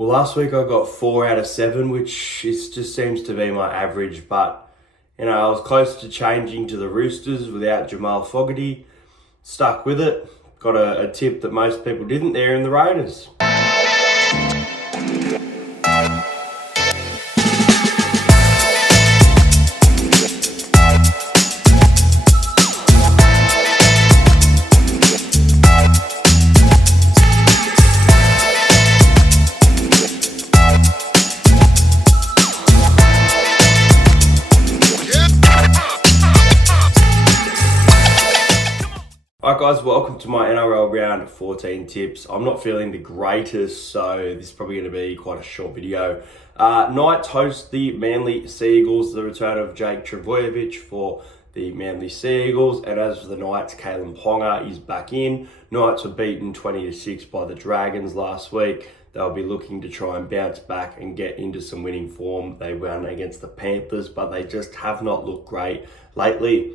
Well, last week I got 4 out of 7, which just seems to be my average. But, I was close to changing to the Roosters without Jamal Fogarty. Stuck with it. Got a tip that most people didn't there in the Raiders. Alright guys, welcome to my NRL Round 14 tips. I'm not feeling the greatest, so this is probably going to be quite a short video. Knights host the Manly Seagulls, the return of Jake Trbojevic for the Manly Seagulls, and as for the Knights, Kalen Ponga is back in. Knights were beaten 20-6 by the Dragons last week. They'll be looking to try and bounce back and get into some winning form. They won against the Panthers, but they just have not looked great lately.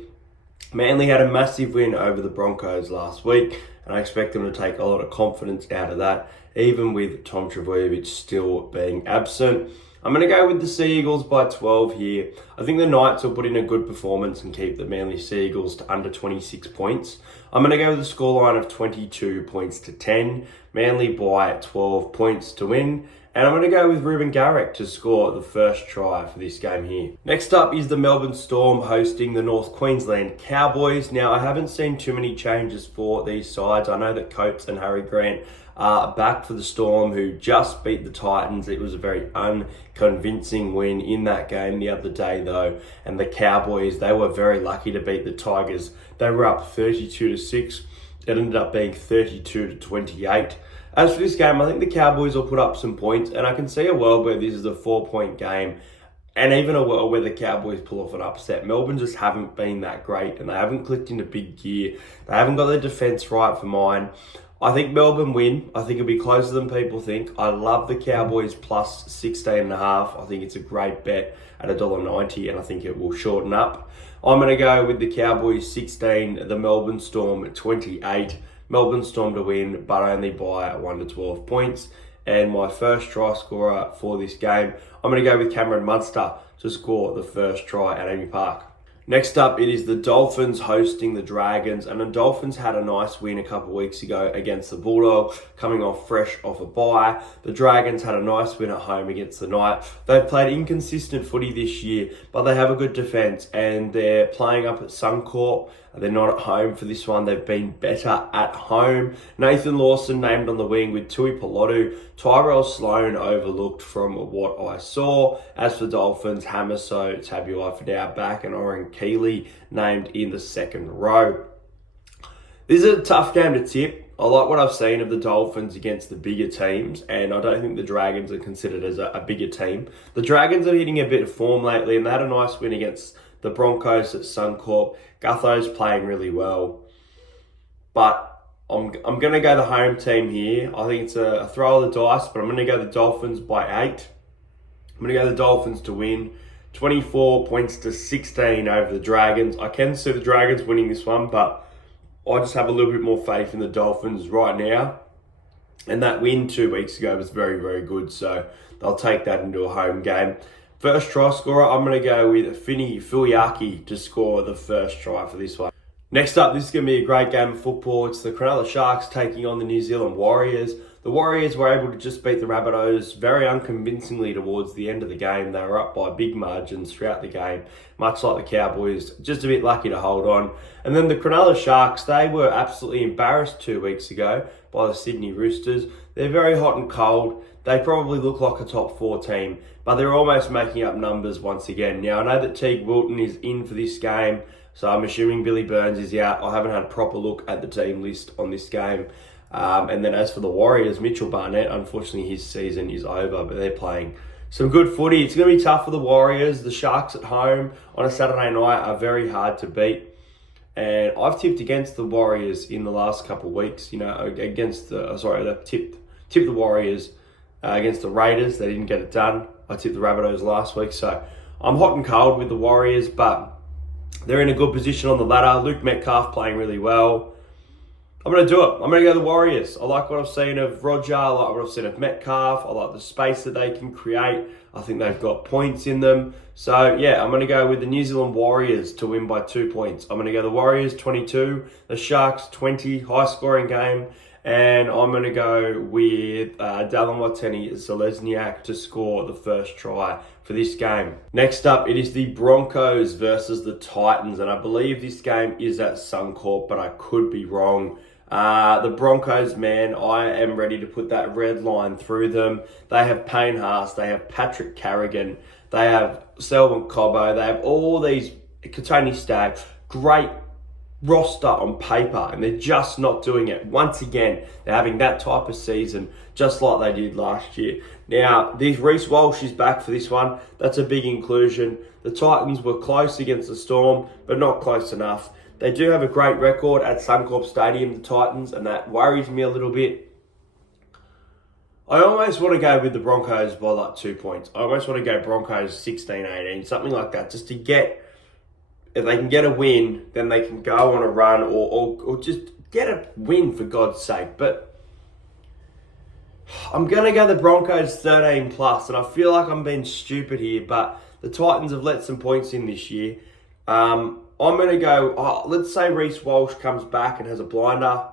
Manly had a massive win over the Broncos last week, and I expect them to take a lot of confidence out of that, even with Tom Trbojevic still being absent. I'm going to go with the Seagulls by 12 here. I think the Knights will put in a good performance and keep the Manly Seagulls to under 26 points. I'm going to go with a scoreline of 22 points to 10. Manly by 12 points to win. And I'm going to go with Ruben Garrick to score the first try for this game here. Next up is the Melbourne Storm hosting the North Queensland Cowboys. Now, I haven't seen too many changes for these sides. I know that Coates and Harry Grant are back for the Storm, who just beat the Titans. It was a very unconvincing win in that game the other day, though. And the Cowboys, they were very lucky to beat the Tigers. They were up 32-6. It ended up being 32-28. As for this game, I think the Cowboys will put up some points, and I can see a world where this is a 4-point game, and even a world where the Cowboys pull off an upset. Melbourne just haven't been that great, and they haven't clicked into big gear. They haven't got their defence right for mine. I think Melbourne win. I think it'll be closer than people think. I love the Cowboys plus 16.5. I think it's a great bet at $1.90, and I think it will shorten up. I'm going to go with the Cowboys 16, the Melbourne Storm 28. Melbourne Storm to win, but only by 1 to 12 points. And my first try scorer for this game, I'm going to go with Cameron Munster to score the first try at Amy Park. Next up, it is the Dolphins hosting the Dragons, and the Dolphins had a nice win a couple of weeks ago against the Bulldogs, coming off fresh off a bye. The Dragons had a nice win at home against the Knights. They've played inconsistent footy this year, but they have a good defence, and they're playing up at Suncorp. They're not at home for this one. They've been better at home. Nathan Lawson named on the wing with Tui Pilotu. Tyrell Sloan overlooked from what I saw. As for Dolphins, Hamiso, Tabuai Fidau back, and Oren Keeley named in the second row. This is a tough game to tip. I like what I've seen of the Dolphins against the bigger teams, and I don't think the Dragons are considered as a bigger team. The Dragons are hitting a bit of form lately, and they had a nice win against the Broncos at Suncorp. Gutho's playing really well. But I'm going to go the home team here. I think it's a throw of the dice, but I'm going to go the Dolphins by 8. I'm going to go the Dolphins to win. 24 points to 16 over the Dragons. I can see the Dragons winning this one, but I just have a little bit more faith in the Dolphins right now. And that win 2 weeks ago was very, very good, so they'll take that into a home game. First try scorer, I'm going to go with Fini Fuiaki to score the first try for this one. Next up, this is going to be a great game of football. It's the Cronulla Sharks taking on the New Zealand Warriors. The Warriors were able to just beat the Rabbitos very unconvincingly towards the end of the game. They were up by big margins throughout the game, much like the Cowboys, just a bit lucky to hold on. And then the Cronulla Sharks, they were absolutely embarrassed 2 weeks ago by the Sydney Roosters. They're very hot and cold. They probably look like a top 4 team, but they're almost making up numbers once again. Now, I know that Teague Wilton is in for this game, so I'm assuming Billy Burns is out. I haven't had a proper look at the team list on this game. And then as for the Warriors, Mitchell Barnett, unfortunately his season is over, but they're playing some good footy. It's going to be tough for the Warriors. The Sharks at home on a Saturday night are very hard to beat. And I've tipped against the Warriors in the last couple of weeks, against the, tipped the Warriors against the Raiders. They didn't get it done. I tipped the Rabbitos last week, so I'm hot and cold with the Warriors, but they're in a good position on the ladder. Luke Metcalf playing really well. I'm going to do it. I'm going to go the Warriors. I like what I've seen of Roger. I like what I've seen of Metcalf. I like the space that they can create. I think they've got points in them. So, yeah, I'm going to go with the New Zealand Warriors to win by 2 points. I'm going to go the Warriors 22, the Sharks 20, high-scoring game. And I'm going to go with Dallin Watene-Zelezniak to score the first try for this game. Next up, it is the Broncos versus the Titans. And I believe this game is at Suncorp, but I could be wrong. The Broncos, man, I am ready to put that red line through them. They have Payne Haas, they have Patrick Carrigan, they have Selwyn Cobbo, they have all these, Katoni Stagg, great roster on paper, and they're just not doing it. Once again, they're having that type of season, just like they did last year. Now, this Reece Walsh is back for this one. That's a big inclusion. The Titans were close against the Storm, but not close enough. They do have a great record at Suncorp Stadium, the Titans, and that worries me a little bit. I almost want to go with the Broncos by like 2 points. I almost want to go Broncos 16-18, something like that, just to get, if they can get a win, then they can go on a run or just get a win for God's sake. But I'm going to go the Broncos 13 plus, and I feel like I'm being stupid here, but the Titans have let some points in this year. I'm going to go, let's say Reece Walsh comes back and has a blinder.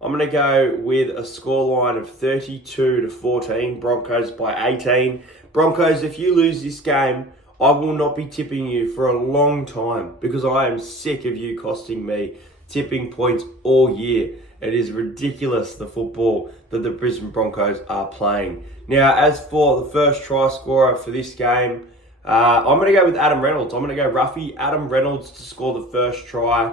I'm going to go with a scoreline of 32-14, Broncos by 18. Broncos, if you lose this game, I will not be tipping you for a long time because I am sick of you costing me tipping points all year. It is ridiculous, the football that the Brisbane Broncos are playing. Now, as for the first try scorer for this game, I'm going to go with Adam Reynolds. I'm going to go Ruffy, Adam Reynolds to score the first try.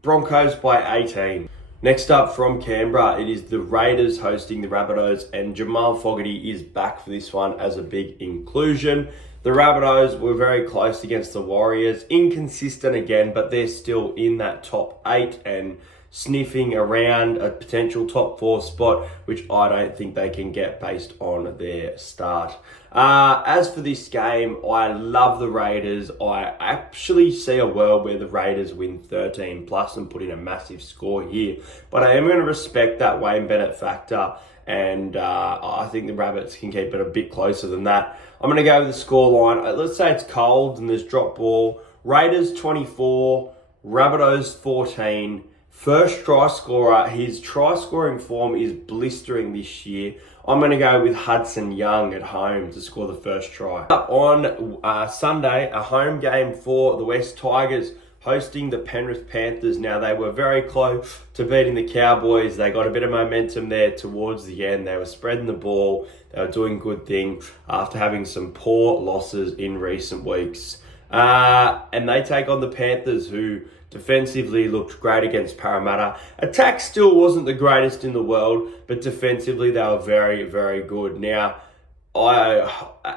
Broncos by 18. Next up from Canberra, it is the Raiders hosting the Rabbitos, and Jamal Fogarty is back for this one as a big inclusion. The Rabbitos were very close against the Warriors. Inconsistent again, but they're still in that top 8 and sniffing around a potential top 4 spot, which I don't think they can get based on their start. As for this game, I love the Raiders. I actually see a world where the Raiders win 13 plus and put in a massive score here. But I am going to respect that Wayne Bennett factor, and I think the Rabbits can keep it a bit closer than that. I'm going to go with the scoreline. Let's say it's cold and there's drop ball. Raiders 24, Rabbitohs 14. First try scorer, his try scoring form is blistering this year. I'm going to go with Hudson Young at home to score the first try. Up on Sunday, a home game for the West Tigers hosting the Penrith Panthers. Now, they were very close to beating the Cowboys. They got a bit of momentum there towards the end. They were spreading the ball. They were doing good things after having some poor losses in recent weeks. And they take on the Panthers, who defensively looked great against Parramatta. Attack still wasn't the greatest in the world, but defensively they were very, very good. Now,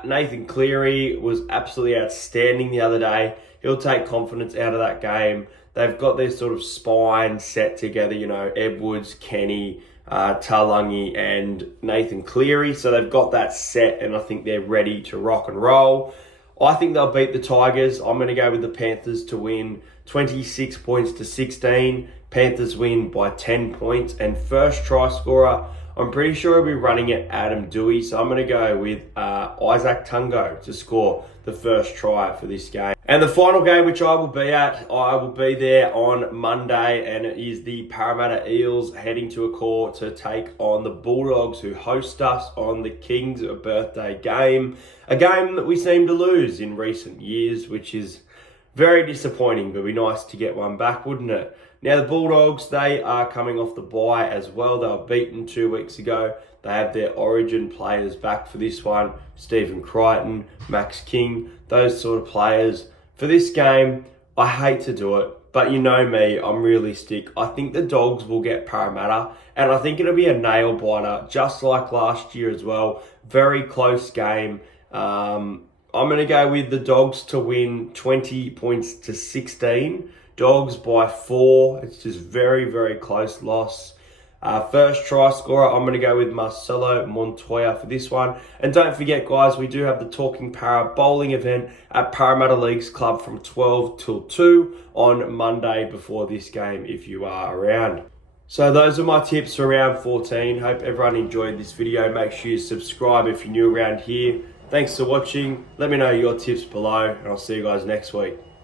Nathan Cleary was absolutely outstanding the other day. He'll take confidence out of that game. They've got their sort of spine set together, you know, Edwards, Kenny, Talangi and Nathan Cleary. So they've got that set, and I think they're ready to rock and roll. I think they'll beat the Tigers. I'm going to go with the Panthers to win 26 points to 16. Panthers win by 10 points. And first try scorer, I'm pretty sure he'll be running it Adam Dewey. So I'm going to go with Isaac Tungo to score the first try for this game. And the final game which I will be at, I will be there on Monday, and it is the Parramatta Eels heading to a call to take on the Bulldogs, who host us on the King's birthday game. A game that we seem to lose in recent years, which is very disappointing, but it'd be nice to get one back, wouldn't it? Now, the Bulldogs, they are coming off the bye as well. They were beaten 2 weeks ago. They have their origin players back for this one. Stephen Crichton, Max King, those sort of players. For this game, I hate to do it, but you know me, I'm realistic. I think the Dogs will get Parramatta, and I think it'll be a nail-biter, just like last year as well. Very close game. I'm going to go with the Dogs to win 20 points to 16. Dogs by 4. It's just very, very close loss. First try scorer, I'm going to go with Marcelo Montoya for this one. And don't forget, guys, we do have the Talking Para bowling event at Parramatta Leagues Club from 12 till 2 on Monday before this game, if you are around. So those are my tips for round 14. Hope everyone enjoyed this video. Make sure you subscribe if you're new around here. Thanks for watching. Let me know your tips below, and I'll see you guys next week.